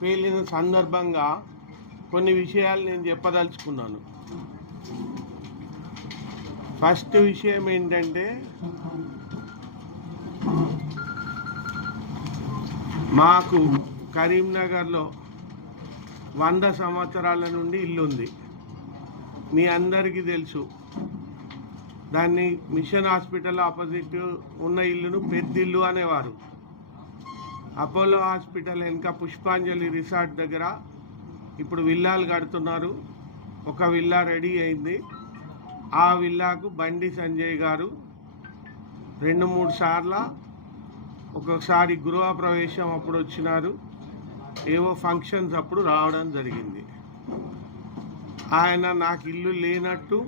పేలిన సందర్భంగా కొన్ని విషయాలు నేను చెప్పదలుచుకున్నాను. ఫస్ట్ విషయం ఏంటంటే, మాకు కరీంనగర్లో 100 సంవత్సరాల నుండి ఇల్లుంది. మీ అందరికీ తెలుసు. దాన్ని మిషన్ హాస్పిటల్ ఆపోజిట్ ఉన్న ఇల్లును పెద్దిల్లు అనేవారు. అపోలో హాస్పిటల్ వెనుక పుష్పాంజలి రిసార్ట్ దగ్గర ఇప్పుడు విల్లాలు కడుతున్నారు. ఒక విల్లా రెడీ అయింది. ఆ విల్లాకు బండి సంజయ్ గారు 2-3 సార్ల, ఒక్కొక్కసారి గృహప్రవేశం అప్పుడు వచ్చినారు, ఏవో ఫంక్షన్స్ అప్పుడు రావడం జరిగింది. ఆయన నాకు ఇల్లు లేనట్టు,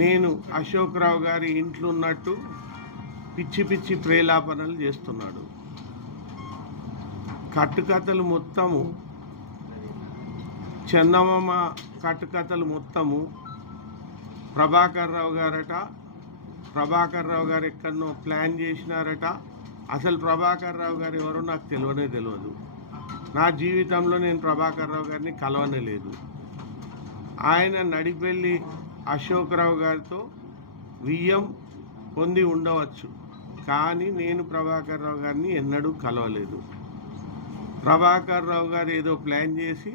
నేను అశోక్ రావు గారి ఇంట్లో ఉన్నట్టు పిచ్చి పిచ్చి ప్రేలాపనలు చేస్తున్నాడు. కట్టుకథలు మొత్తము, చందమామ కట్టుకథలు మొత్తము ప్రభాకర్ రావు గారట. ప్రభాకర్ రావు గారు ఎక్కడనో ప్లాన్ చేసినారట. అసలు ప్రభాకర్ రావు గారు ఎవరో నాకు తెలియదు. నా జీవితంలో నేను ప్రభాకర్ రావు గారిని కలవనే లేదు. ఆయన నడిపెళ్ళి అశోక్ రావు గారితో వియ్యం పొంది ఉండవచ్చు, కానీ నేను ప్రభాకర్ రావు గారిని ఎన్నడూ కలవలేదు. ప్రభాకర్ రావు గారు ఏదో ప్లాన్ చేసి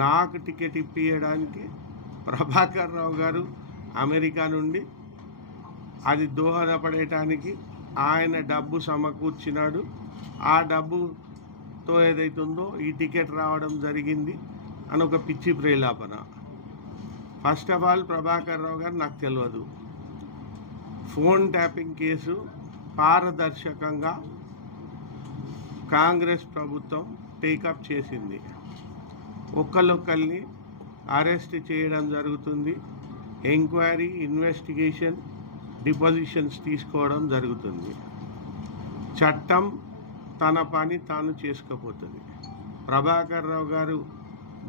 నాకు టికెట్ ఇప్పించడానికి ప్రభాకర్ రావు గారు అమెరికా నుండి అది దోహదపడటానికి ఆయన డబ్బు సమకూర్చినాడు. ఆ డబ్బుతో ఏదైతుందో ఈ టికెట్ రావడం జరిగింది అని ఒక పిచ్చి ప్రేలాపన. First of all Prabhakar Rao గారు నాకు తెలియదు. ఫోన్ ట్యాపింగ్ కేసు పారదర్శకంగా కాంగ్రెస్ ప్రభుత్వం టేకప్ చేసింది. ఒక్కళ్ళొక్కరిని అరెస్ట్ చేయడం జరుగుతుంది. ఎంక్వైరీ, ఇన్వెస్టిగేషన్, డిపోజిషన్స్ తీసుకోవడం జరుగుతుంది. చట్టం తన పని తాను చేసుకోపోతుంది. ప్రభాకర్ రావు గారు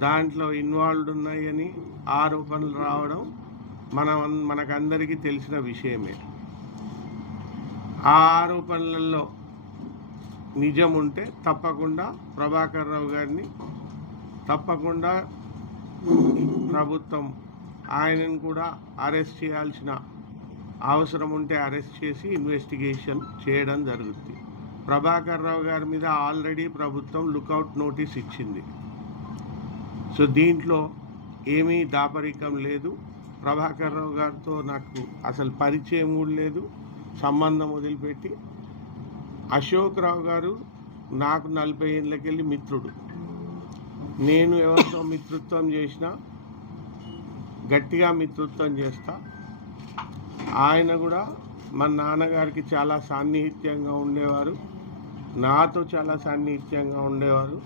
దాంట్లో ఇన్వాల్వ్డ్ ఉన్నాయని ఆరోపణలు రావడం మనకందరికీ తెలిసిన విషయమే. ఆ ఆరోపణలలో నిజం ఉంటే తప్పకుండా ప్రభాకర్ రావు గారిని తప్పకుండా ప్రభుత్వం ఆయనను కూడా అరెస్ట్ చేయాల్సిన అవసరం ఉంటే అరెస్ట్ చేసి ఇన్వెస్టిగేషన్ చేయడం జరుగుతుంది. ప్రభాకర్ రావు గారి మీద ఆల్రెడీ ప్రభుత్వం లుకౌట్ నోటీస్ ఇచ్చింది. సో దీంట్లో ఏమీ దాపరికం లేదు. ప్రభాకర్ రావు గారితో నాకు అసలు పరిచయం కూడా లేదు, సంబంధం వదిలిపెట్టి. అశోక్ రావు గారు నాకు 40 ఏళ్ళకెళ్ళి మిత్రుడు. నేను ఎవరితో మిత్రుత్వం చేసినా గట్టిగా మిత్రుత్వం చేస్తా. ఆయన కూడా మా నాన్నగారికి చాలా సాన్నిహిత్యంగా ఉండేవారు, నాతో చాలా సాన్నిహిత్యంగా ఉండేవారు.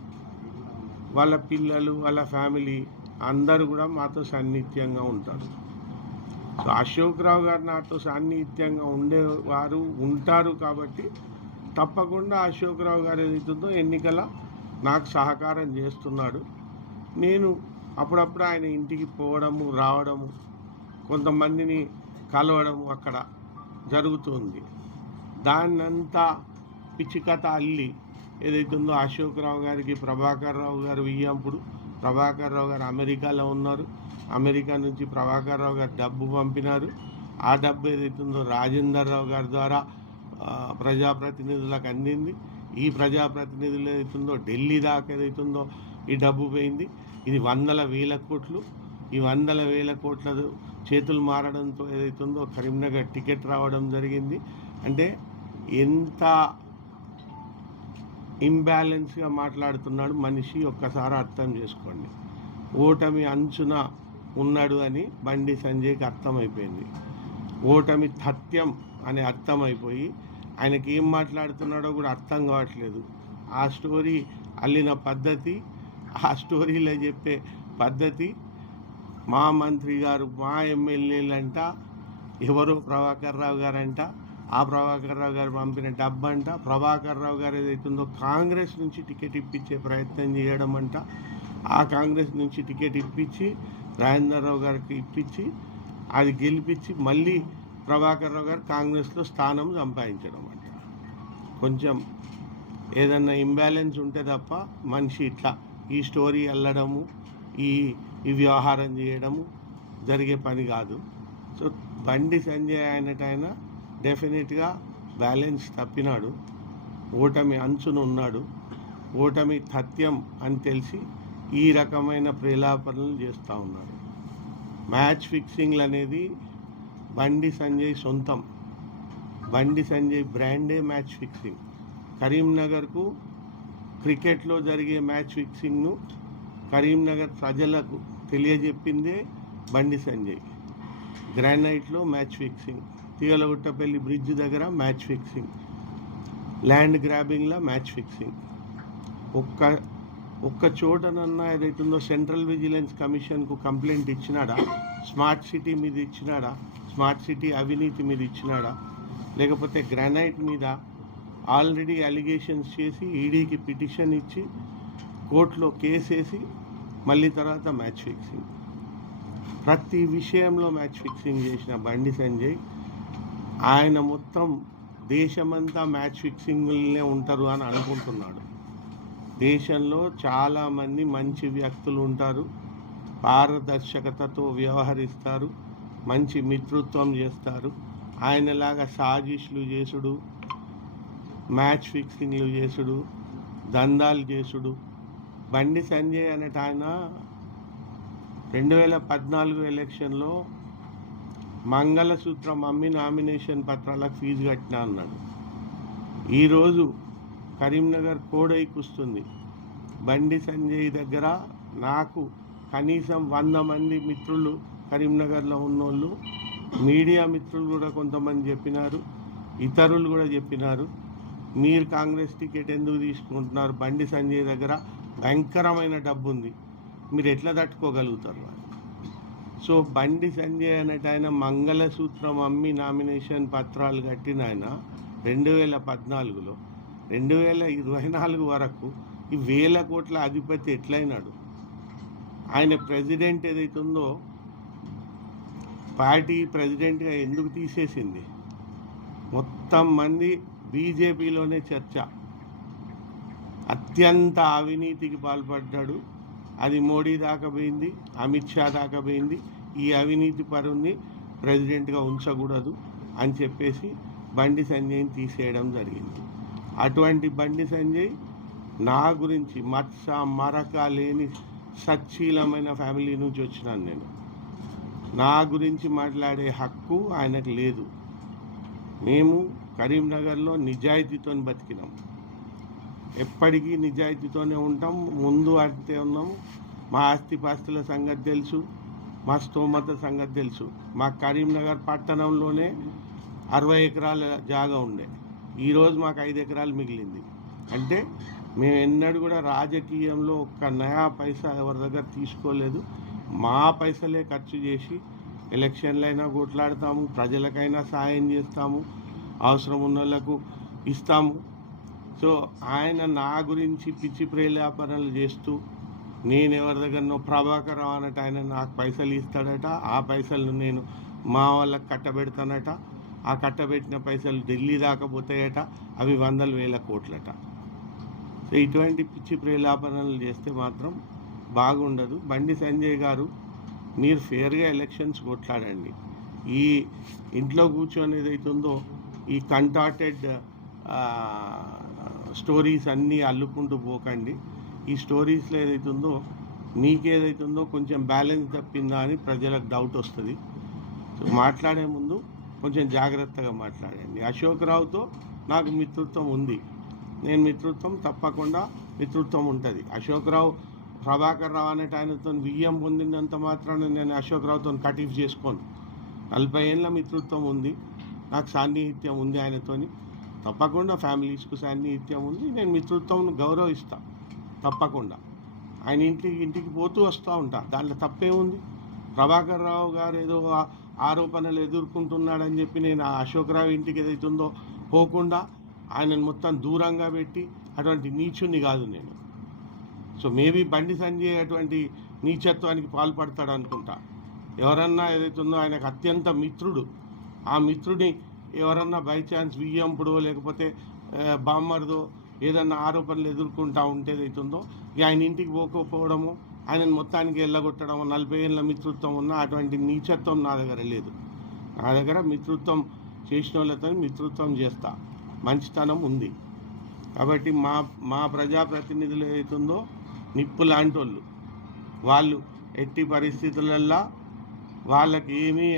వాళ్ళ పిల్లలు, వాళ్ళ ఫ్యామిలీ అందరూ కూడా మాతో సాన్నిహిత్యంగా ఉంటారు. సో అశోక్ రావు గారు నాతో సాన్నిహిత్యంగా ఉండేవారు, ఉంటారు. కాబట్టి తప్పకుండా అశోక్ రావు గారు ఏదైతుందో ఎన్నికల నాకు సహకారం చేస్తున్నాడు. నేను అప్పుడప్పుడు ఆయన ఇంటికి పోవడము, రావడము, కొంతమందిని కలవడము అక్కడ జరుగుతుంది. దాన్నంతా పిచ్చి కథ అల్లి ఏదైతుందో అశోక్ రావు గారికి ప్రభాకర్ రావు గారు ఇయ్యంప్పుడు ప్రభాకర్ రావు గారు అమెరికాలో ఉన్నారు. అమెరికా నుంచి ప్రభాకర్ రావు గారు డబ్బు పంపినారు. ఆ డబ్బు ఏదైతుందో రాజేందర్ రావు గారి ద్వారా ప్రజాప్రతినిధులకు అందింది. ఈ ప్రజాప్రతినిధులు ఏదైతుందో ఢిల్లీ దాకా ఏదైతుందో ఈ డబ్బు పోయింది. ఇది 100,000 కోట్లు. ఈ 100,000 కోట్ల చేతులు మారడంతో ఏదైతుందో కరీంనగర్ టికెట్ రావడం జరిగింది. అంటే ఎంత ఇంబ్యాలెన్స్గా మాట్లాడుతున్నాడు మనిషి, ఒక్కసారి అర్థం చేసుకోండి. ఓటమి అంచున ఉన్నాడు అని బండి సంజయ్కి అర్థమైపోయింది. ఓటమి తథ్యం అని అర్థమైపోయి ఆయనకి ఏం మాట్లాడుతున్నాడో కూడా అర్థం కావట్లేదు. ఆ స్టోరీ అల్లిన పద్ధతి, ఆ స్టోరీలో చెప్పే పద్ధతి, మా మంత్రి గారు, మా ఎమ్మెల్యేలంట, ఎవరో ప్రభాకర్ రావు గారంట, ఆ ప్రభాకర్ రావు గారు పంపిన డబ్బంట, ప్రభాకర్ రావు గారు ఏదైతుందో కాంగ్రెస్ నుంచి టికెట్ ఇప్పించే ప్రయత్నం చేయడం అంట, ఆ కాంగ్రెస్ నుంచి టికెట్ ఇప్పించి రాజేందర్ రావు గారికి ఇప్పించి అది గెలిపించి మళ్ళీ ప్రభాకర్ రావు గారు కాంగ్రెస్లో స్థానం సంపాదించడం అంట. కొంచెం ఏదన్నా ఇంబ్యాలెన్స్ ఉంటే తప్ప మనిషి ఇట్లా ఈ స్టోరీ వెళ్ళడము ఈ ఈ వ్యవహారం చేయడము జరిగే పని కాదు. సో బండి సంజయ్ ఆయన డెఫినెట్గా బ్యాలెన్స్ తప్పినాడు, ఓటమి అంచున ఉన్నాడు, ఓటమి తథ్యం అని తెలిసి ఈ రకమైన ప్రేలాపనలు చేస్తూ ఉన్నాడు. మ్యాచ్ ఫిక్సింగ్లు అనేది బండి సంజయ్ సొంతం, బండి సంజయ్ బ్రాండే మ్యాచ్ ఫిక్సింగ్. కరీంనగర్కు క్రికెట్లో జరిగే మ్యాచ్ ఫిక్సింగ్ను కరీంనగర్ ప్రజలకు తెలియజెప్పిందే బండి సంజయ్. గ్రానైట్లో మ్యాచ్ ఫిక్సింగ్, తీగలగుట్టపల్లి బ్రిడ్జ్ దగ్గర మ్యాచ్ ఫిక్సింగ్, ల్యాండ్ గ్రాబింగ్లో మ్యాచ్ ఫిక్సింగ్. ఒక్క చోటనన్నా ఏదైతుందో సెంట్రల్ విజిలెన్స్ కమిషన్కు కంప్లైంట్ ఇచ్చినాడా, స్మార్ట్ సిటీ మీద ఇచ్చినాడా, స్మార్ట్ సిటీ అవినీతి మీద ఇచ్చినాడా, లేకపోతే గ్రానైట్ మీద ఆల్రెడీ అలిగేషన్స్ చేసి ఈడీకి పిటిషన్ ఇచ్చి కోర్టులో కేసేసి మళ్ళీ తర్వాత మ్యాచ్ ఫిక్సింగ్. ప్రతి విషయంలో మ్యాచ్ ఫిక్సింగ్ చేసిన బండి సంజయ్ ఆయన మొత్తం దేశమంతా మ్యాచ్ ఫిక్సింగ్లనే ఉంటారు అని అనుకుంటున్నాడు. దేశంలో చాలామంది మంచి వ్యక్తులు ఉంటారు, పారదర్శకతతో వ్యవహరిస్తారు, మంచి మిత్రుత్వం చేస్తారు. ఆయనలాగా సాజిష్లు చేసుడు, మ్యాచ్ ఫిక్సింగ్లు చేసుడు, దందాలు చేసుడు. బండి సంజయ్ అనేట ఆయన 2014 ఎలక్షన్లో మంగళసూత్రం అమ్మి నామినేషన్ పత్రాలకు ఫీజు కట్టినా అన్నాడు. ఈరోజు కరీంనగర్ కోడైకుస్తుంది. బండి సంజయ్ దగ్గర నాకు కనీసం 100 మంది మిత్రులు కరీంనగర్లో ఉన్నోళ్ళు, మీడియా మిత్రులు కూడా కొంతమంది చెప్పినారు, ఇతరులు కూడా చెప్పినారు, మీరు కాంగ్రెస్ టికెట్ ఎందుకు తీసుకుంటున్నారు, బండి సంజయ్ దగ్గర భయంకరమైన డబ్బు ఉంది, మీరు ఎట్లా తట్టుకోగలుగుతారు. సో బండి సంజయ్ అనేట ఆయన మంగళసూత్రం అమ్మి నామినేషన్ పత్రాలు కట్టిన ఆయన 2014లో 2024 వరకు ఈ 1000 కోట్ల అధిపతి ఎట్లయినాడు. ఆయన ప్రెసిడెంట్ ఏదైతుందో పార్టీ ప్రెసిడెంట్గా ఎందుకు తీసేసింది, మొత్తం మంది బీజేపీలోనే చర్చ. అత్యంత అవినీతికి పాల్పడ్డాడు, అది మోడీ దాకా పోయింది, అమిత్ షా దాకా పోయింది. ఈ అవినీతి పరుని ప్రెసిడెంట్గా ఉంచకూడదు అని చెప్పేసి బండి సంజయ్ని తీసేయడం జరిగింది. అటువంటి బండి సంజయ్ నా గురించి మత్స మరక లేని సచ్చీలమైన ఫ్యామిలీ నుంచి వచ్చినాను నేను. నా గురించి మాట్లాడే హక్కు ఆయనకు లేదు. మేము కరీంనగర్లో నిజాయితీతో బతికినాం, ఎప్పటికీ నిజాయితీతోనే ఉంటాం, ముందు అంతే ఉన్నాము. మా ఆస్తిపాస్తుల సంగతి తెలుసు, మా స్తోమత సంగతి తెలుసు. మా కరీంనగర్ పట్టణంలోనే 60 ఎకరాల జాగా ఉండే, ఈరోజు మాకు 5 ఎకరాలు మిగిలింది. అంటే మేము ఎన్నడూ కూడా రాజకీయంలో ఒక్క నయా పైసా ఎవరి దగ్గర తీసుకోలేదు. మా పైసలే ఖర్చు చేసి ఎలక్షన్లైనా కొట్లాడతాము, ప్రజలకైనా సాయం చేస్తాము, అవసరం ఉన్న వాళ్ళకు ఇస్తాము. సో ఆయన నా గురించి పిచ్చి ప్రేలాపనలు చేస్తూ, నేను ఎవరి దగ్గరనో ప్రభాకర్ రావు అన్నట్టు ఆయన నాకు పైసలు ఇస్తాడట, ఆ పైసలను నేను మా వాళ్ళకి కట్టబెడతానట, ఆ కట్టబెట్టిన పైసలు ఢిల్లీ దాకా పోతాయట, అవి 100,000 కోట్లట. సో ఇటువంటి పిచ్చి ప్రేలాపనలు చేస్తే మాత్రం బాగుండదు. బండి సంజయ్ గారు, మీరు ఫేర్గా ఎలక్షన్స్ కొట్లాడండి. ఈ ఇంట్లో కూర్చొని ఏదైతుందో ఈ కంటాటెడ్ స్టోరీస్ అన్నీ అల్లుకుంటూ పోకండి. ఈ స్టోరీస్లో ఏదైతుందో మీకేదైతుందో కొంచెం బ్యాలెన్స్ తప్పిందా అని ప్రజలకు డౌట్ వస్తుంది. సో మాట్లాడే ముందు కొంచెం జాగ్రత్తగా మాట్లాడండి. అశోక్ రావుతో నాకు మిత్రుత్వం ఉంది, నేను మిత్రుత్వం తప్పకుండా మిత్రుత్వం ఉంటుంది. అశోక్ రావు ప్రభాకర్ రావు అనేట ఆయనతో వియ్యం పొందినంత మాత్రాన నేను అశోక్ రావుతో కటీఫ్ చేసుకోను. 40 ఏళ్ళ మిత్రుత్వం ఉంది, నాకు సాన్నిహిత్యం ఉంది ఆయనతోని, తప్పకుండా ఫ్యామిలీస్కు సాన్నిహిత్యం ఉంది. నేను మిత్రుత్వం గౌరవిస్తాను తప్పకుండా. ఆయన ఇంటికి పోతూ వస్తూ ఉంటా, దాంట్లో తప్పేముంది. ప్రభాకర్ రావు గారు ఏదో ఆరోపణలు ఎదుర్కొంటున్నాడని చెప్పి నేను అశోక్ రావు ఇంటికి ఏదైతుందో పోకుండా ఆయనను మొత్తం దూరంగా పెట్టి అటువంటి నీచుని కాదు నేను. సో మేబీ బండి సంజయ్ అటువంటి నీచత్వానికి పాల్పడతాడు అనుకుంటా. ఎవరన్నా ఏదైతుందో ఆయనకు అత్యంత మిత్రుడు, ఆ మిత్రుడిని ఎవరన్నా బై ఛాన్స్ వియ్యంపుడో లేకపోతే బామ్మర్దో ఏదన్నా ఆరోపణలు ఎదుర్కొంటూ ఉంటే ఏదైతుందో ఇక ఆయన ఇంటికి పోకపోవడము, ఆయనను మొత్తానికి వెళ్ళగొట్టడము, 40 ఏళ్ళ మిత్రుత్వం ఉన్న అటువంటి నీచత్వం నా దగ్గర లేదు. నా దగ్గర మిత్రుత్వం చేసిన వాళ్ళతో మిత్రుత్వం చేస్తా, మంచితనం ఉంది. కాబట్టి మా ప్రజాప్రతినిధులు ఏదైతుందో నిప్పు లాంటి వాళ్ళు ఎట్టి పరిస్థితులల్లో వాళ్ళకి ఏమీ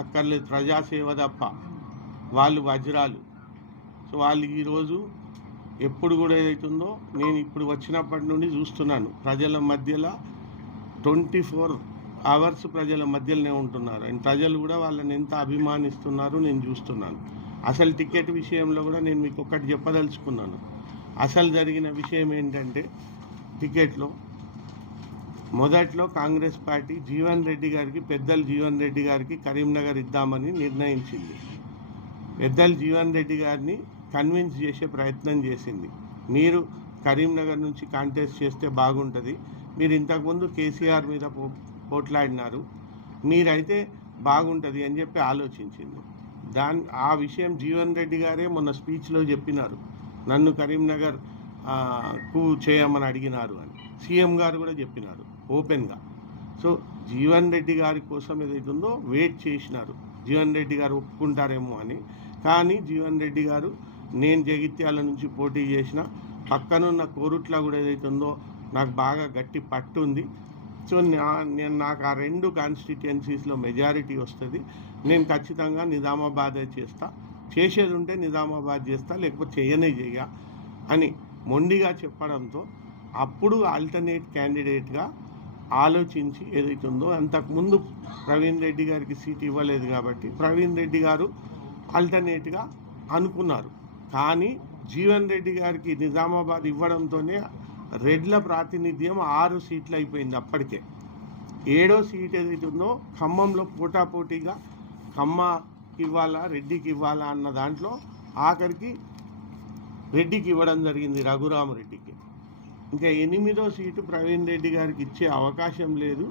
అక్కర్లేదు, ప్రజాసేవ తప్ప. వాళ్ళు వజ్రాలు. సో వాళ్ళు ఈరోజు ఎప్పుడు కూడా ఏదైతుందో నేను ఇప్పుడు వచ్చినప్పటి నుండి చూస్తున్నాను, ప్రజల మధ్యలో 24 అవర్స్ ప్రజల మధ్యలోనే ఉంటున్నారు. అండ్ ప్రజలు కూడా వాళ్ళని ఎంత అభిమానిస్తున్నారు నేను చూస్తున్నాను. అసలు టికెట్ విషయంలో కూడా నేను మీకు ఒకటి చెప్పదలుచుకున్నాను. అసలు జరిగిన విషయం ఏంటంటే, టికెట్లో మొదట్లో కాంగ్రెస్ పార్టీ జీవన్ రెడ్డి గారికి, పెద్దలు జీవన్ రెడ్డి గారికి కరీంనగర్ ఇద్దామని నిర్ణయించింది. పెద్దలు జీవన్ రెడ్డి గారిని కన్విన్స్ చేసే ప్రయత్నం చేసింది. మీరు కరీంనగర్ నుంచి కాంటెస్ట్ చేస్తే బాగుంటుంది, మీరు ఇంతకుముందు కేసీఆర్ మీద పోట్లాడినారు, మీరైతే బాగుంటుంది అని చెప్పి ఆలోచించింది. ఆ విషయం జీవన్ రెడ్డి గారే మొన్న స్పీచ్లో చెప్పినారు, నన్ను కరీంనగర్ కు చేయమని అడిగినారు అని. సీఎం గారు కూడా చెప్పినారు ఓపెన్గా. సో జీవన్ రెడ్డి గారి కోసం ఏదైతుందో వెయిట్ చేసినారు, జీవన్ రెడ్డి గారు ఒప్పుకుంటారేమో అని. కానీ జీవన్ రెడ్డి గారు, నేను జగిత్యాల నుంచి పోటీ చేసిన, పక్కనున్న కోరుట్ల కూడా ఏదైతుందో నాకు బాగా గట్టి పట్టు ఉంది. సో నాకు ఆ 2 కాన్స్టిట్యుయెన్సీస్లో మెజారిటీ వస్తుంది, నేను ఖచ్చితంగా నిజామాబాదే చేస్తా, చేసేది ఉంటే నిజామాబాద్ చేస్తా, లేకపోతే చెయ్య అని మొండిగా చెప్పడంతో అప్పుడు ఆల్టర్నేట్ క్యాండిడేట్గా ఆలోచించి ఏదైతుందో, అంతకుముందు ప్రవీణ్ రెడ్డి గారికి సీట్ ఇవ్వలేదు కాబట్టి ప్రవీణ్ రెడ్డి గారు ఆల్టర్నేట్గా అనుకున్నారు. కానీ జీవన్ రెడ్డి గారికి నిజామాబాద్ ఇవ్వడంతోనే రెడ్ల ప్రాతినిధ్యం 6 సీట్లు అయిపోయింది. అప్పటికే 7వ సీట్ ఏదైతుందో ఖమ్మంలో పోటాపోటీగా ఖమ్మకి ఇవ్వాలా రెడ్డికి ఇవ్వాలా అన్న దాంట్లో ఆఖరికి రెడ్డికి ఇవ్వడం జరిగింది, రఘురామరెడ్డికి. ఇంకా 8వ సీటు ప్రవీణ్ రెడ్డి గారికి ఇచ్చే అవకాశం లేదు.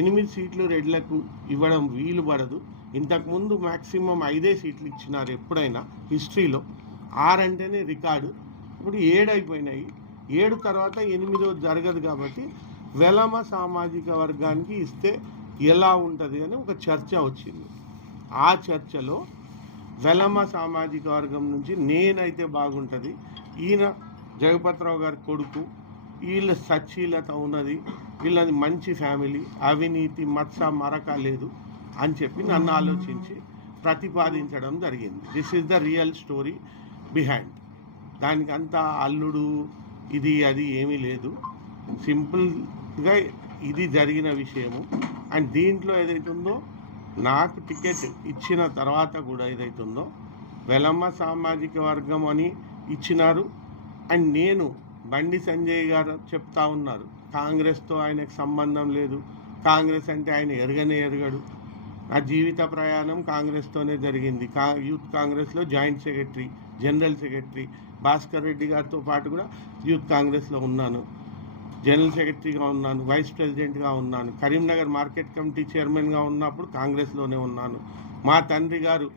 8 సీట్లు రెడ్లకు ఇవ్వడం వీలు పడదు. ఇంతకుముందు మ్యాక్సిమం 5 సీట్లు ఇచ్చినారు ఎప్పుడైనా హిస్టరీలో, 6 అంటేనే రికార్డు. ఇప్పుడు 7 అయిపోయినాయి. 7 తర్వాత 8వ జరగదు కాబట్టి వెలమ సామాజిక వర్గానికి ఇస్తే ఎలా ఉంటుంది అని ఒక చర్చ వచ్చింది. ఆ చర్చలో వెలమ సామాజిక వర్గం నుంచి నేనైతే బాగుంటుంది, ఈయన జగపతిరావు గారి కొడుకు, వీళ్ళ సచ్చీలత ఉన్నది, వీళ్ళది మంచి ఫ్యామిలీ, అవినీతి మత్స మరక లేదు అని చెప్పి నన్ను ఆలోచించి ప్రతిపాదించడం జరిగింది. This is the real story behind. దానికి అంతా అల్లుడు ఇది అది ఏమీ లేదు, సింపుల్గా ఇది జరిగిన విషయము. అండ్ దీంట్లో ఏదైతుందో నాకు టికెట్ ఇచ్చిన తర్వాత కూడా ఏదైతుందో వెలమ్మ సామాజిక వర్గం అని ఇచ్చినారు. అండ్ నేను బండి సంజయ్ గారు చెప్తా ఉన్నారు, కాంగ్రెస్తో ఆయనకు సంబంధం లేదు, కాంగ్రెస్ అంటే ఆయన ఎరగడు. నా జీవిత ప్రయాణం కాంగ్రెస్తోనే జరిగింది. యూత్ కాంగ్రెస్లో joint secretary, general secretary, Bhaskar Reddy గారితో పాటు కూడా యూత్ కాంగ్రెస్లో ఉన్నాను, జనరల్ సెక్రటరీగా ఉన్నాను, వైస్ ప్రెసిడెంట్గా ఉన్నాను, కరీంనగర్ మార్కెట్ కమిటీ చైర్మన్గా ఉన్నప్పుడు కాంగ్రెస్లోనే ఉన్నాను. మా తండ్రి గారు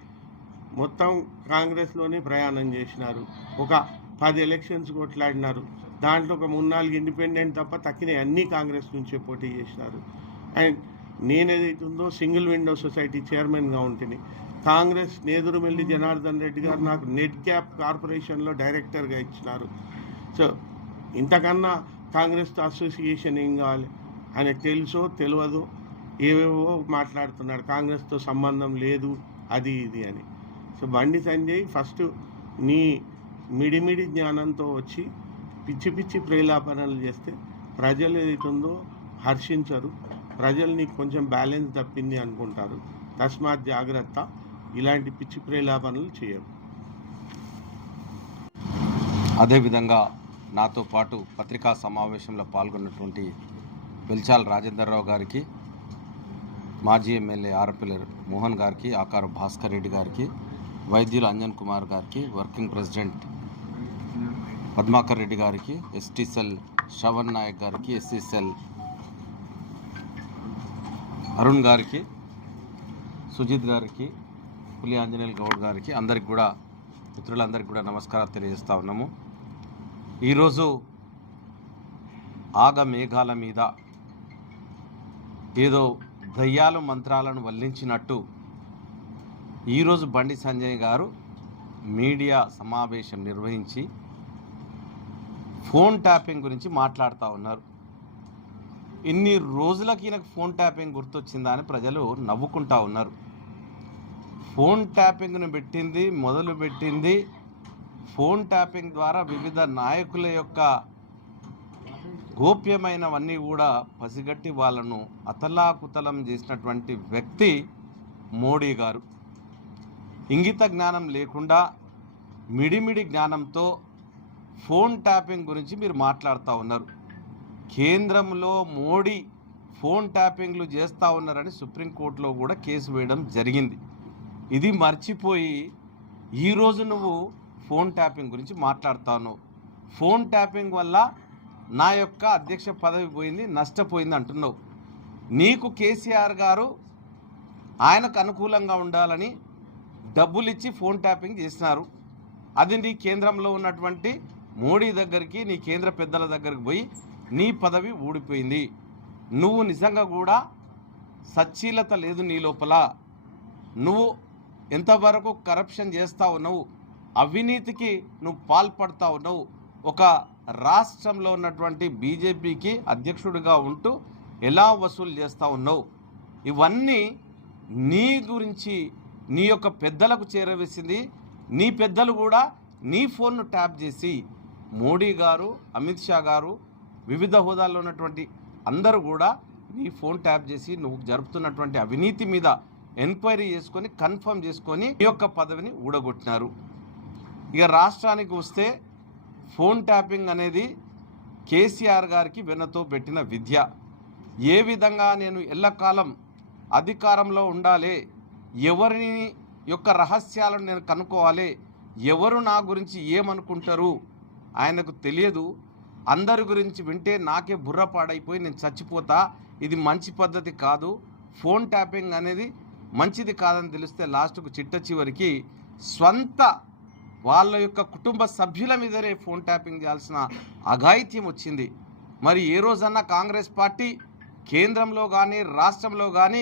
మొత్తం కాంగ్రెస్లోనే ప్రయాణం చేసినారు. ఒక 10 ఎలక్షన్స్ కొట్లాడినారు, దాంట్లో ఒక 3-4 ఇండిపెండెంట్ తప్ప తక్కిన అన్నీ కాంగ్రెస్ నుంచే పోటీ చేసినారు. అండ్ నేనేదైతుందో సింగిల్ విండో సొసైటీ చైర్మన్గా ఉంటుంది. కాంగ్రెస్ నేదురుమెల్లి జనార్దన్ రెడ్డి గారు నాకు నెట్ క్యాప్ కార్పొరేషన్లో డైరెక్టర్గా ఇచ్చినారు. సో ఇంతకన్నా కాంగ్రెస్తో అసోసియేషన్ ఏం కావాలి, ఆయనకు తెలుసో తెలియదో ఏవేవో మాట్లాడుతున్నాడు, కాంగ్రెస్తో సంబంధం లేదు అది ఇది అని. సో బండి సంజయ్ ఫస్ట్ నీ మిడిమిడి జ్ఞానంతో వచ్చి పిచ్చి పిచ్చి ప్రేలాపనలు చేస్తే ప్రజలు ఏదైతుందో హర్షించరు, ప్రజలు నీకు కొంచెం బ్యాలెన్స్ తప్పింది అనుకుంటారు. తస్మాత్ జాగ్రత్త, ఇలాంటి పిచ్చి ప్రేలాపనలు చేయరు. అదేవిధంగా నాతో పాటు పత్రికా సమావేశంలో పాల్గొన్నటువంటి వెల్చాల రాజేందర్రావు గారికి, మాజీ ఎమ్మెల్యే ఆర్పిల్ మోహన్ గారికి, ఆకారు భాస్కర్ రెడ్డి గారికి, వైద్యులు అంజన్ కుమార్ గారికి, వర్కింగ్ ప్రెసిడెంట్ పద్మాకర్ రెడ్డి గారికి, ఎస్టీ సెల్ శ్రవణ్ నాయక్ గారికి, ఎస్సీ సెల్ అరుణ్ గారికి, సుజిత్ గారికి, పులి ఆంజనేయులు గౌడ్ గారికి, అందరికి కూడా మిత్రులందరికీ కూడా నమస్కారాలు తెలియజేస్తూ ఉన్నాము. ఈరోజు ఆగమేఘాల మీద ఏదో దయ్యాలు మంత్రాలను వల్లించినట్టు ఈరోజు బండి సంజయ్ గారు మీడియా సమావేశం నిర్వహించి ఫోన్ ట్యాపింగ్ గురించి మాట్లాడుతూ ఉన్నారు. ఇన్ని రోజులకి ఈయనకు ఫోన్ ట్యాపింగ్ గుర్తొచ్చిందా అని ప్రజలు నవ్వుకుంటా ఉన్నారు. ఫోన్ ట్యాపింగ్ను మొదలుపెట్టింది ఫోన్ ట్యాపింగ్ ద్వారా వివిధ నాయకుల యొక్క గోప్యమైనవన్నీ కూడా పసిగట్టి వాళ్ళను అతలాకుతలం చేసినటువంటి వ్యక్తి మోడీ గారు. ఇంగిత జ్ఞానం లేకుండా మిడిమిడి జ్ఞానంతో ఫోన్ ట్యాపింగ్ గురించి మీరు మాట్లాడుతూ ఉన్నారు. కేంద్రంలో మోడీ ఫోన్ ట్యాపింగ్లు చేస్తూ ఉన్నారని సుప్రీంకోర్టులో కూడా కేసు వేయడం జరిగింది. ఇది మర్చిపోయి ఈరోజు నువ్వు ఫోన్ ట్యాపింగ్ గురించి మాట్లాడుతావు. ఫోన్ ట్యాపింగ్ వల్ల నా యొక్క అధ్యక్ష పదవి పోయింది, నష్టపోయింది అంటున్నావు. నీకు కేసీఆర్ గారు ఆయనకు అనుకూలంగా ఉండాలని డబ్బులు ఇచ్చి ఫోన్ ట్యాపింగ్ చేసినారు. అది నీ కేంద్రంలో ఉన్నటువంటి మోడీ దగ్గరికి, నీ కేంద్ర పెద్దల దగ్గరికి పోయి నీ పదవి ఊడిపోయింది. నువ్వు నిజంగా కూడా సచ్చీలత లేదు నీ లోపల. నువ్వు ఎంతవరకు కరప్షన్ చేస్తూ ఉన్నావు, అవినీతికి నువ్వు పాల్పడతా ఉన్నావు. ఒక రాష్ట్రంలో ఉన్నటువంటి బీజేపీకి అధ్యక్షుడిగా ఉంటూ ఎలా వసూలు చేస్తూ ఉన్నావు, ఇవన్నీ నీ గురించి నీ యొక్క పెద్దలకు చేరవేసింది. నీ పెద్దలు కూడా నీ ఫోన్ను ట్యాప్ చేసి మోడీ గారు, అమిత్ షా గారు, వివిధ హోదాల్లో ఉన్నటువంటి అందరూ కూడా నీ ఫోన్ ట్యాప్ చేసి నువ్వు జరుపుతున్నటువంటి అవినీతి మీద ఎంక్వైరీ చేసుకొని కన్ఫర్మ్ చేసుకొని నీ యొక్క పదవిని ఊడగొట్టినారు. ఇక రాష్ట్రానికి వస్తే ఫోన్ ట్యాపింగ్ అనేది కేసీఆర్ గారికి వెన్నతో పెట్టిన విద్య. ఏ విధంగా నేను ఎల్లకాలం అధికారంలో ఉండాలి, ఎవరిని యొక్క రహస్యాలను నేను కనుక్కోవాలి, ఎవరు నా గురించి ఏమనుకుంటారు ఆయనకు తెలియదు. అందరి గురించి వింటే నాకే బుర్ర పాడైపోయి నేను చచ్చిపోతా. ఇది మంచి పద్ధతి కాదు. ఫోన్ ట్యాపింగ్ అనేది మంచిది కాదని తెలిస్తే లాస్ట్కు చిట్ట చివరికి స్వంత వాళ్ళ యొక్క కుటుంబ సభ్యుల మీదనే ఫోన్ ట్యాపింగ్ చేయాల్సిన అఘాయిత్యం వచ్చింది. మరి ఏ రోజన్నా కాంగ్రెస్ పార్టీ కేంద్రంలో కానీ రాష్ట్రంలో కానీ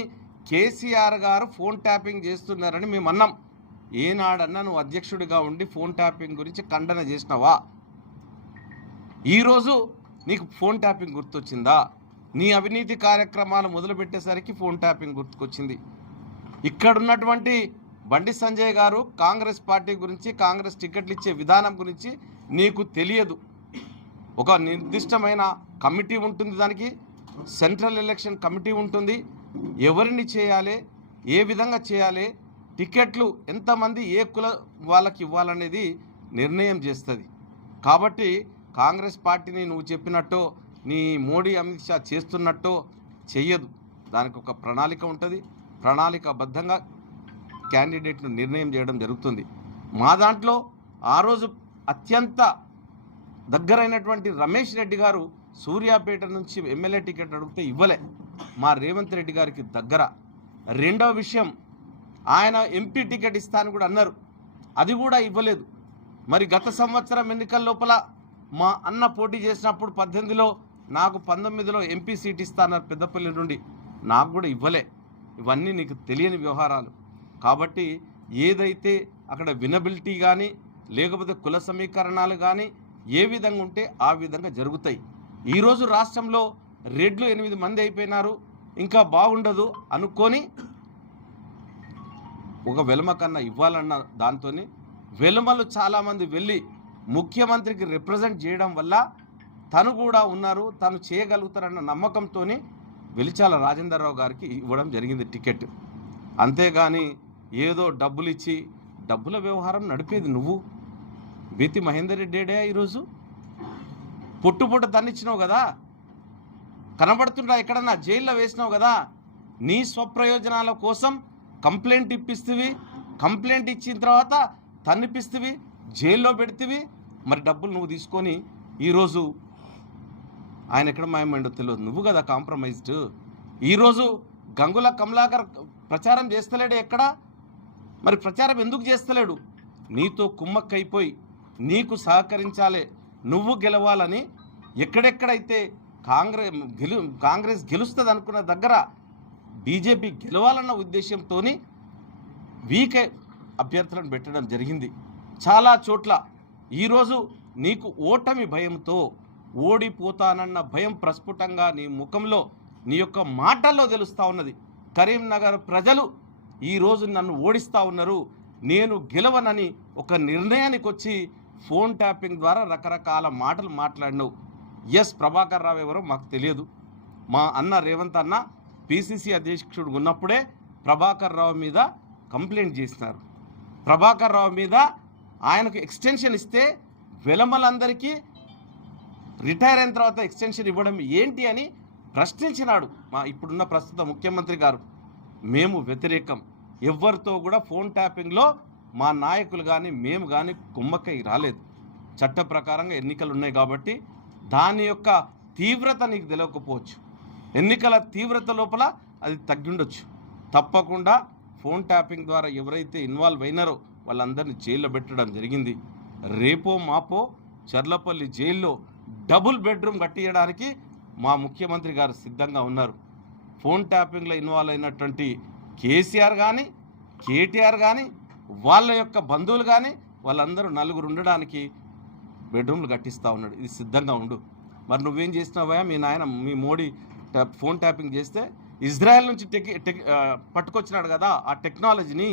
కేసీఆర్ గారు ఫోన్ ట్యాపింగ్ చేస్తున్నారని మేము అన్నాం. ఏనాడన్నా నువ్వు అధ్యక్షుడిగా ఉండి ఫోన్ ట్యాపింగ్ గురించి ఖండన చేసినావా? ఈరోజు నీకు ఫోన్ ట్యాపింగ్ గుర్తొచ్చిందా? నీ అవినీతి కార్యక్రమాలు మొదలుపెట్టేసరికి ఫోన్ ట్యాపింగ్ గుర్తుకొచ్చింది. ఇక్కడున్నటువంటి బండి సంజయ్ గారు కాంగ్రెస్ పార్టీ గురించి, కాంగ్రెస్ టికెట్లు ఇచ్చే విధానం గురించి నీకు తెలియదు. ఒక నిర్దిష్టమైన కమిటీ ఉంటుంది, దానికి సెంట్రల్ ఎలక్షన్ కమిటీ ఉంటుంది. ఎవరిని చేయాలి, ఏ విధంగా చేయాలి, టికెట్లు ఎంతమంది ఏ కుల వాళ్ళకి ఇవ్వాలనేది నిర్ణయం చేస్తుంది. కాబట్టి కాంగ్రెస్ పార్టీని నువ్వు చెప్పినట్టు నీ మోడీ అమిత్ షా చేస్తున్నట్టు చెయ్యదు. దానికి ఒక ప్రణాళిక ఉంటుంది. ప్రణాళికాబద్ధంగా క్యాండిడేట్ను నిర్ణయం చేయడం జరుగుతుంది. మా దాంట్లో ఆ రోజు అత్యంత దగ్గరైనటువంటి రమేష్ రెడ్డి గారు సూర్యాపేట నుంచి ఎమ్మెల్యే టికెట్ అడిగితే ఇవ్వలే. మా రేవంత్ రెడ్డి గారికి దగ్గర. రెండవ విషయం, ఆయన ఎంపీ టికెట్ ఇస్తానని కూడా అన్నారు, అది కూడా ఇవ్వలేదు. మరి గత సంవత్సరం ఎన్నికల లోపల మా అన్న పోటీ చేసినప్పుడు 18లో నాకు 19లో ఎంపీ సీట్ ఇస్తాన్నారు పెద్దపల్లి నుండి, నాకు కూడా ఇవ్వలే. ఇవన్నీ నీకు తెలియని వ్యవహారాలు. కాబట్టి ఏదైతే అక్కడ వినబిలిటీ కానీ లేకపోతే కుల సమీకరణాలు కానీ ఏ విధంగా ఉంటే ఆ విధంగా జరుగుతాయి. ఈరోజు రాష్ట్రంలో రెడ్లు 8 మంది అయిపోయినారు, ఇంకా బాగుండదు అనుకొని ఒక వెలమ కన్నా ఇవ్వాలన్న దాంతో వెలుమలు చాలామంది వెళ్ళి ముఖ్యమంత్రికి రిప్రజెంట్ చేయడం వల్ల తను కూడా ఉన్నారు, తను చేయగలుగుతారన్న నమ్మకంతో వెలిచాల రాజేందర్రావు గారికి ఇవ్వడం జరిగింది టికెట్. అంతేగాని ఏదో డబ్బులు ఇచ్చి డబ్బుల వ్యవహారం నడిపేది నువ్వు. బీతి మహేందర్ రెడ్డి ఈరోజు పుట్టుపుట్ట తన్నిచ్చినావు కదా, కనబడుతుంటా ఎక్కడన్నా జైల్లో వేసినావు కదా. నీ స్వప్రయోజనాల కోసం కంప్లైంట్ ఇప్పిస్తేవి, కంప్లైంట్ ఇచ్చిన తర్వాత తన్నిపిస్తేవి, జైల్లో పెడితేవి. మరి డబ్బులు నువ్వు తీసుకొని ఈరోజు ఆయన ఎక్కడ మాయమైండో తెలియదు, నువ్వు కదా కాంప్రమైజ్డ్. ఈరోజు గంగుల కమలాకర్ ప్రచారం చేస్తలేడు ఎక్కడ? మరి ప్రచారం ఎందుకు చేస్తలేడు? నీతో కుమ్మక్కైపోయి నీకు సహకరించాలి, నువ్వు గెలవాలని ఎక్కడెక్కడైతే కాంగ్రెస్ గెలుస్తుంది అనుకున్న దగ్గర బీజేపీ గెలవాలన్న ఉద్దేశంతో వీక్ అభ్యర్థులను పెట్టడం జరిగింది. చాలా చోట్ల ఈరోజు నీకు ఓటమి భయంతో ఓడిపోతానన్న భయం ప్రస్ఫుటంగా నీ ముఖంలో నీ యొక్క మాటల్లో తెలుస్తూ ఉన్నది. కరీంనగర్ ప్రజలు ఈరోజు నన్ను ఓడిస్తూ ఉన్నారు, నేను గెలవనని ఒక నిర్ణయానికి వచ్చి ఫోన్ ట్యాపింగ్ ద్వారా రకరకాల మాటలు మాట్లాడినావు. ఎస్, ప్రభాకర్ రావు ఎవరో మాకు తెలియదు. మా అన్న రేవంత్ అన్న పిసిసి అధ్యక్షుడు ఉన్నప్పుడే ప్రభాకర్ రావు మీద కంప్లైంట్ చేసినారు. ప్రభాకర్ రావు మీద ఆయనకు ఎక్స్టెన్షన్ ఇస్తే వెలమలందరికీ రిటైర్ అయిన తర్వాత ఎక్స్టెన్షన్ ఇవ్వడం ఏంటి అని ప్రశ్నించినాడు మా ఇప్పుడున్న ప్రస్తుత ముఖ్యమంత్రి గారు. మేము వ్యతిరేకం. ఎవరితో కూడా ఫోన్ ట్యాపింగ్లో మా నాయకులు కానీ మేము కానీ కుమ్మక్కై రాలేదు. చట్ట ప్రకారంగా ఎన్నికలు ఉన్నాయి కాబట్టి దాని యొక్క తీవ్రత నీకు తెలియకపోవచ్చు. ఎన్నికల తీవ్రత లోపల అది తగ్గిండొచ్చు. తప్పకుండా ఫోన్ ట్యాపింగ్ ద్వారా ఎవరైతే ఇన్వాల్వ్ అయినారో వాళ్ళందరినీ జైల్లో పెట్టడం జరిగింది. రేపో మాపో చర్లపల్లి జైల్లో డబుల్ బెడ్రూమ్ కట్టించడానికి మా ముఖ్యమంత్రి గారు సిద్ధంగా ఉన్నారు. ఫోన్ ట్యాపింగ్లో ఇన్వాల్వ్ అయినటువంటి కేసీఆర్ కానీ కేటీఆర్ కానీ వాళ్ళ యొక్క బంధువులు కానీ వాళ్ళందరూ నలుగురు ఉండడానికి బెడ్రూమ్లు కట్టిస్తూ ఉన్నాడు. ఇది సిద్ధంగా ఉండు. మరి నువ్వేం చేసినావా? మీ నాయన మీ మోడీ ఫోన్ ట్యాపింగ్ చేస్తే ఇజ్రాయెల్ నుంచి పట్టుకొచ్చినాడు కదా ఆ టెక్నాలజీని.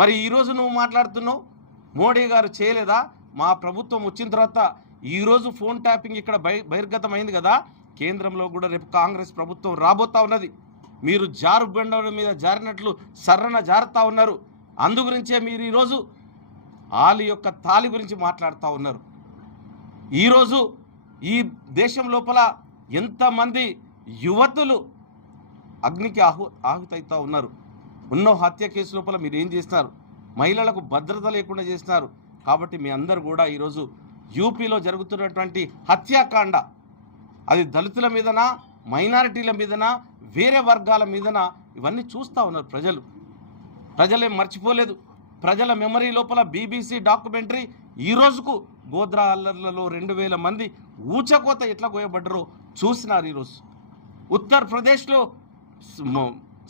మరి ఈరోజు నువ్వు మాట్లాడుతున్నావు మోడీ గారు చేయలేదా? మా ప్రభుత్వం వచ్చిన తర్వాత ఈరోజు ఫోన్ ట్యాపింగ్ ఇక్కడ బహిర్గతమైంది కదా. కేంద్రంలో కూడా రేపు కాంగ్రెస్ ప్రభుత్వం రాబోతా ఉన్నది. మీరు జారు బండ మీద జారినట్లు సర్రన జారుతూ ఉన్నారు. అందుగురించే మీరు ఈరోజు ఆలి యొక్క తాలి గురించి మాట్లాడుతూ ఉన్నారు. ఈరోజు ఈ దేశం లోపల ఎంతమంది యువతులు అగ్నికి ఆహుతవుతూ ఉన్నారు. ఉన్నో హత్య కేసు లోపల మీరు ఏం చేస్తున్నారు? మహిళలకు భద్రత లేకుండా చేస్తున్నారు. కాబట్టి మీ అందరూ కూడా ఈరోజు యూపీలో జరుగుతున్నటువంటి హత్యాకాండ అది దళితుల మీదనా మైనారిటీల మీదనా వేరే వర్గాల మీదనా ఇవన్నీ చూస్తూ ఉన్నారు ప్రజలేం మర్చిపోలేదు. ప్రజల మెమరీ లోపల బీబీసీ డాక్యుమెంటరీ ఈ రోజుకు గోద్రా అల్లర్లలో 2000 మంది ఊచకోత ఎట్లా కోయబడ్డారో చూసినారు. ఈరోజు ఉత్తరప్రదేశ్లో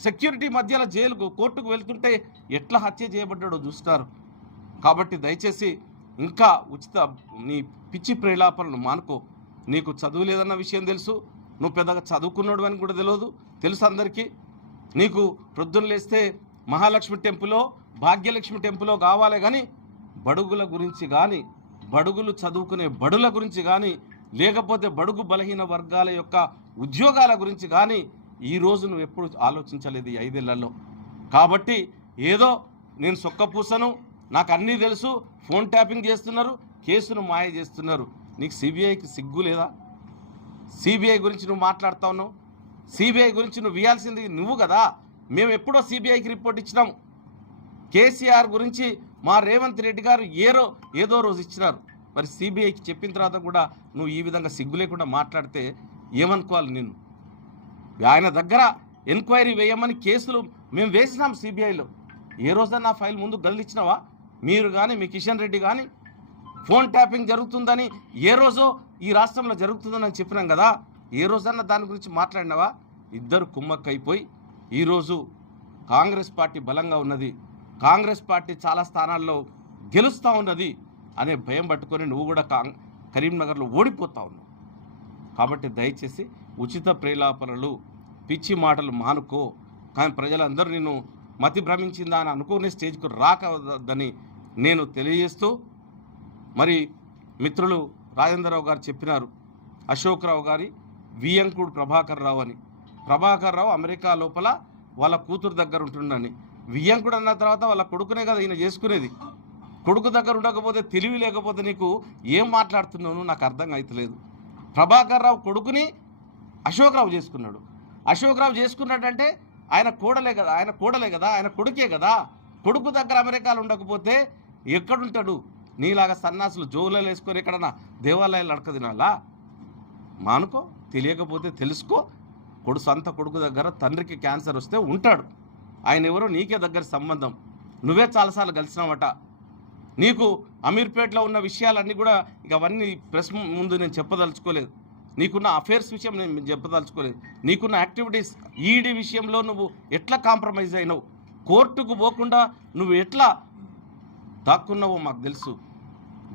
సెక్యూరిటీ మధ్యలో జైలుకు కోర్టుకు వెళ్తుంటే ఎట్లా హత్య చేయబడ్డాడో చూస్తారు. కాబట్టి దయచేసి ఇంకా నీ పిచ్చి ప్రేలాపనలు మానుకో. నీకు చదువు లేదన్న విషయం తెలుసు, నువ్వు పెద్దగా చదువుకున్నాడు అని కూడా తెలుసు అందరికీ. నీకు ప్రొద్దున లేస్తే మహాలక్ష్మి టెంపులో భాగ్యలక్ష్మి టెంపులో కావాలి కానీ బడుగుల గురించి కానీ బడుగులు చదువుకునే బడుల గురించి కానీ లేకపోతే బడుగు బలహీన వర్గాల యొక్క ఉద్యోగాల గురించి కానీ ఈరోజు నువ్వు ఎప్పుడు ఆలోచించలేదు ఈ 5 ఏళ్లలో. కాబట్టి ఏదో నేను సొక్కపూసను, నాకు అన్నీ తెలుసు, ఫోన్ ట్యాపింగ్ చేస్తున్నారు, కేసును మాయ చేస్తున్నారు. నీకు సిబిఐకి సిగ్గు లేదా? సిబిఐ గురించి నువ్వు మాట్లాడుతూ ఉన్నావు. సిబిఐ గురించి నువ్వు ఇవ్వాల్సింది నువ్వు కదా. మేము ఎప్పుడో సిబిఐకి రిపోర్ట్ ఇచ్చినాము. కేసీఆర్ గురించి మా రేవంత్ రెడ్డి గారు ఏదో రోజు ఇచ్చినారు. మరి సిబిఐకి చెప్పిన తర్వాత కూడా నువ్వు ఈ విధంగా సిగ్గు లేకుండా మాట్లాడితే ఏమనుకోవాలి నిన్ను? ఆయన దగ్గర ఎంక్వైరీ వేయమని కేసులు మేము వేసినాం సిబిఐలో. ఏ రోజన్నా ఫైల్ ముందు గదిలిచ్చినావా? మీరు కానీ మీ కిషన్ రెడ్డి కానీ ఫోన్ ట్యాపింగ్ జరుగుతుందని ఏ రోజో ఈ రాష్ట్రంలో జరుగుతుందని చెప్పినాం కదా. ఏ రోజన్నా దాని గురించి మాట్లాడినావా? ఇద్దరు కుమ్మక్కైపోయి ఈరోజు కాంగ్రెస్ పార్టీ బలంగా ఉన్నది, కాంగ్రెస్ పార్టీ చాలా స్థానాల్లో గెలుస్తూ ఉన్నది అనే భయం పట్టుకొని నువ్వు కూడా కరీంనగర్లో ఓడిపోతా ఉన్నావు. కాబట్టి దయచేసి ఉచిత ప్రేలాపనలు పిచ్చి మాటలు మానుకో. కానీ ప్రజలందరూ నిన్ను మతి భ్రమించిందా అని అనుకునే స్టేజ్కు రాకవద్దని నేను తెలియజేస్తూ, మరి మిత్రులు రాజేంద్రరావు గారు చెప్పినారు అశోక్ రావు గారి వియంకుడు ప్రభాకర్ రావు అని. ప్రభాకర్ రావు అమెరికా లోపల వాళ్ళ కూతురు దగ్గర ఉంటుండని. వియంకుడు అన్న తర్వాత వాళ్ళ కొడుకునే కదా ఈయన చేసుకునేది. కొడుకు దగ్గర ఉండకపోతే తెలివి లేకపోతే నీకు ఏం మాట్లాడుతున్నావు నాకు అర్థం అవుతలేదు. ప్రభాకర్ రావు కొడుకుని అశోక్ రావు చేసుకున్నాడు. అశోక్ రావు చేసుకున్నాడంటే ఆయన కోడలే కదా, ఆయన కొడుకే కదా. కొడుకు దగ్గర అమెరికాలో ఉండకపోతే ఎక్కడుంటాడు? నీలాగా సన్నాసులు జోగులలో వేసుకొని ఎక్కడన్నా దేవాలయాలు అడక తినాలా? మానుకో. తెలియకపోతే తెలుసుకో. సొంత కొడుకు దగ్గర తండ్రికి క్యాన్సర్ వస్తే ఉంటాడు. ఆయన ఎవరో నీకే దగ్గర సంబంధం. నువ్వే చాలాసార్లు కలిసినావట. నీకు అమీర్పేటలో ఉన్న విషయాలన్నీ కూడా ఇక అవన్నీ ప్రెస్ ముందు నేను చెప్పదలుచుకోలేదు. నీకున్న అఫేర్స్ విషయం నేను చెప్పదలుచుకోలేదు. నీకున్న యాక్టివిటీస్ ఈడీ విషయంలో నువ్వు ఎట్లా కాంప్రమైజ్ అయినావు, కోర్టుకు పోకుండా నువ్వు ఎట్లా దాక్కున్నావో మాకు తెలుసు.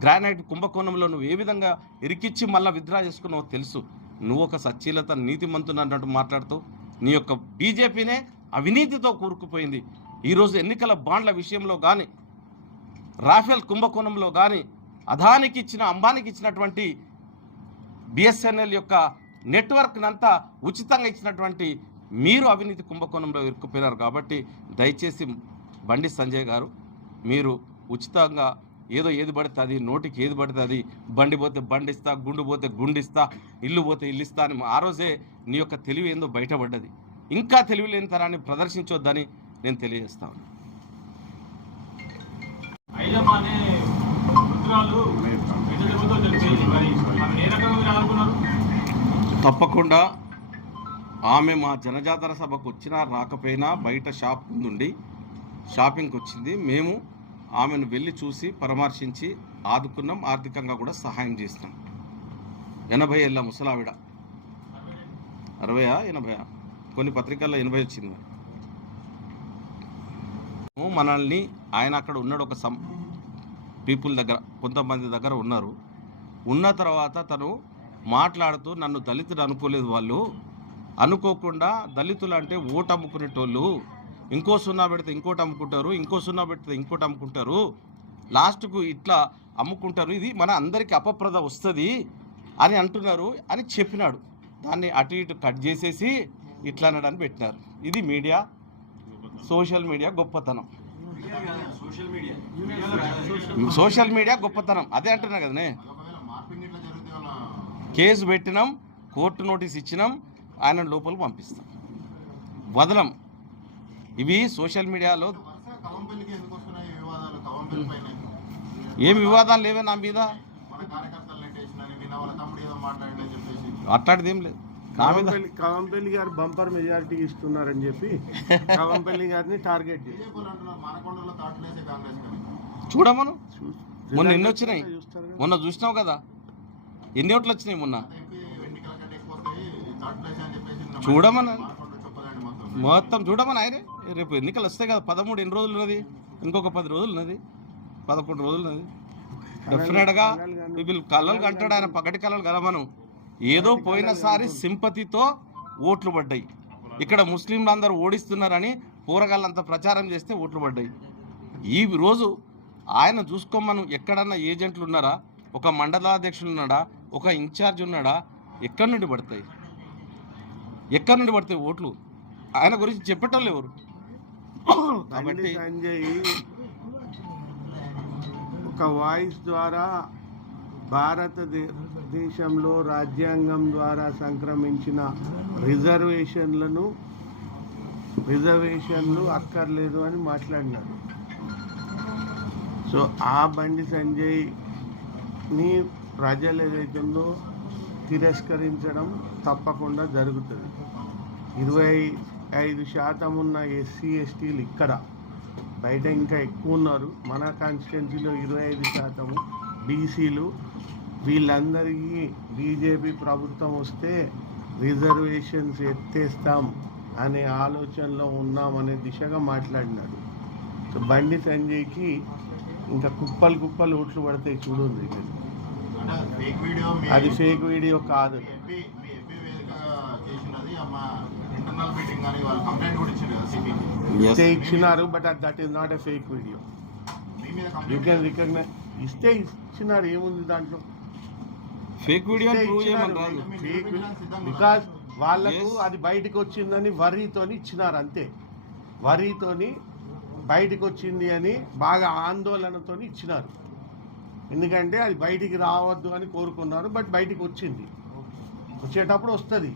గ్రానైట్ కుంభకోణంలో నువ్వు ఏ విధంగా ఇరికిచ్చి మళ్ళీ విత్డ్రా చేసుకున్నావో తెలుసు. నువ్వు ఒక సచ్చీలత నీతిమంతుని అన్నట్టు మాట్లాడుతూ నీ యొక్క బీజేపీనే అవినీతితో కూరుకుపోయింది. ఈరోజు ఎన్నికల బాండ్ల విషయంలో కానీ, రాఫెల్ కుంభకోణంలో కానీ, అదానికి ఇచ్చిన అంబానీకి ఇచ్చినటువంటి బిఎస్ఎన్ఎల్ యొక్క నెట్వర్క్నంతా ఉచితంగా ఇచ్చినటువంటి మీరు అవినీతి కుంభకోణంలో ఇరుక్కుపోయినారు. కాబట్టి దయచేసి బండి సంజయ్ గారు, మీరు ఉచితంగా ఏది పడితే అది, నోటికి ఏది పడితే అది, బండి పోతే బండిస్తా, గుండు పోతే గుండిస్తా, ఇల్లు పోతే ఇల్లిస్తా అని ఆ రోజే నీ యొక్క తెలివి ఏందో బయటపడ్డది. ఇంకా తెలివి లేని తరాన్ని ప్రదర్శించొద్దని నేను తెలియజేస్తాను. తప్పకుండా ఆమె మా జనజాతర సభకు వచ్చినా రాకపోయినా బయట షాప్ నుండి షాపింగ్కి వచ్చింది. మేము ఆమెను వెళ్ళి చూసి పరామర్శించి ఆదుకున్నాం, ఆర్థికంగా కూడా సహాయం చేసినాం. 80 ఏళ్ళ ముసలావిడ, 60 80 కొన్ని పత్రికల్లో 80 వచ్చింది. మనల్ని ఆయన అక్కడ ఉన్నాడు, ఒక పీపుల్ దగ్గర కొంతమంది దగ్గర ఉన్నారు. ఉన్న తర్వాత తను మాట్లాడుతూ నన్ను దళితుడు అనుకోలేదు, వాళ్ళు అనుకోకుండా దళితులు అంటే ఓటు అమ్ముకునేటోళ్ళు, ఇంకో సున్నా పెడితే ఇంకోటి అమ్ముకుంటారు, ఇంకో సున్నా పెడితే ఇంకోటి అమ్ముకుంటారు, లాస్ట్కు ఇట్లా అమ్ముకుంటారు, ఇది మన అందరికీ అపప్రద వస్తుంది అని అంటున్నారు అని చెప్పినాడు. దాన్ని అటు ఇటు కట్ చేసేసి ఇట్లా అనడాన్ని పెట్టినారు. ఇది మీడియా, సోషల్ మీడియా గొప్పతనం. సోషల్ మీడియా గొప్పతనం అదే అంటున్నా కదనే. కేసు పెట్టినాం, కోర్టు నోటీస్ ఇచ్చినాం, ఆయన లోపలికి పంపిస్తాం, వదలం. ఇవి సోషల్ మీడియాలో ఏం వివాదాలు లేవే నా మీద, అట్లాంటిది ఏం లేదు నా మీద. కవంపల్లి గారు బంపర్ మెజారిటీ ఇస్తున్నారని చెప్పి కవంపల్లి గారిని టార్గెట్ చేసి చూడమను. మొన్న ఎన్ని వచ్చినాయి, మొన్న చూసినావు కదా, ఎన్ని ఓట్లు వచ్చినాయి మొన్న, చూడమని మొత్తం చూడమని. ఆయనే రేపు ఎన్నికలు వస్తాయి కదా, 13 ఎన్ని రోజులు ఉన్నది, ఇంకొక 10 రోజులు ఉన్నది, 11 రోజులు ఉన్నది. డెఫినెట్గా వీళ్ళు కళ్ళలు కంటాడు ఆయన, పగటి కళ్ళలు కదా. మనం ఏదో పోయినసారి సింపతితో ఓట్లు పడ్డాయి, ఇక్కడ ముస్లింలు అందరూ ఓడిస్తున్నారని పోరగాళ్ళంతా ప్రచారం చేస్తే ఓట్లు పడ్డాయి. ఈ రోజు ఆయన చూసుకోమను, ఎక్కడన్నా ఏజెంట్లు ఉన్నారా, ఒక మండలాధ్యక్షులు ఉన్నాడా, ఒక ఇన్ఛార్జ్ ఉన్నాడా, ఎక్కడి నుండి పడతాయి, ఎక్కడి నుండి పడతాయి ఓట్లు? ఆయన గురించి చెప్పేటోళ్ళు ఎవరు? కాబట్టి సంజయ్ ఒక వాయిస్ ద్వారా భారతదేశంలో రాజ్యాంగం ద్వారా సంక్రమించిన రిజర్వేషన్లు అక్కర్లేదు అని మాట్లాడినాడు. సో ఆ బండి సంజయ్ని ప్రజలు ఏదైతుందో తిరస్కరించడం తప్పకుండా జరుగుతుంది. 25% ఉన్న ఎస్సీ ఎస్టీలు ఇక్కడ, బయట ఇంకా ఎక్కువ ఉన్నారు. మన కాన్స్టిట్యున్సీలో 25% బీసీలు. వీళ్ళందరికీ బీజేపీ ప్రభుత్వం వస్తే రిజర్వేషన్స్ ఎత్తేస్తాం అనే ఆలోచనలో ఉన్నామనే దిశగా మాట్లాడినాడు. సో బండి సంజయ్కి ఇంకా కుప్పలు ఓట్లు పడతాయి చూడండి. అది ఫేక్ వీడియో కాదు. ఇచ్చినారు, but that is not a fake video. You can recognise. ఇస్తే ఇచ్చినారు, ఏముంది దాంట్లో? ఫేక్ వీడియో బికాజ్ వాళ్ళకు అది బయటకు వచ్చిందని వరీతోని ఇచ్చినారు, అంతే. వరీతోని బయటకు వచ్చింది అని బాగా ఆందోళనతో ఇచ్చినారు. ఎందుకంటే అది బయటికి రావద్దు అని కోరుకున్నారు, బట్ బయటికి వచ్చింది. వచ్చేటప్పుడు వస్తుంది,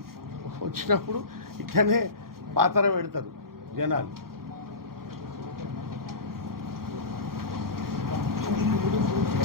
వచ్చినప్పుడు ఇక్కడనే పాతర పెడతారు జనాలు.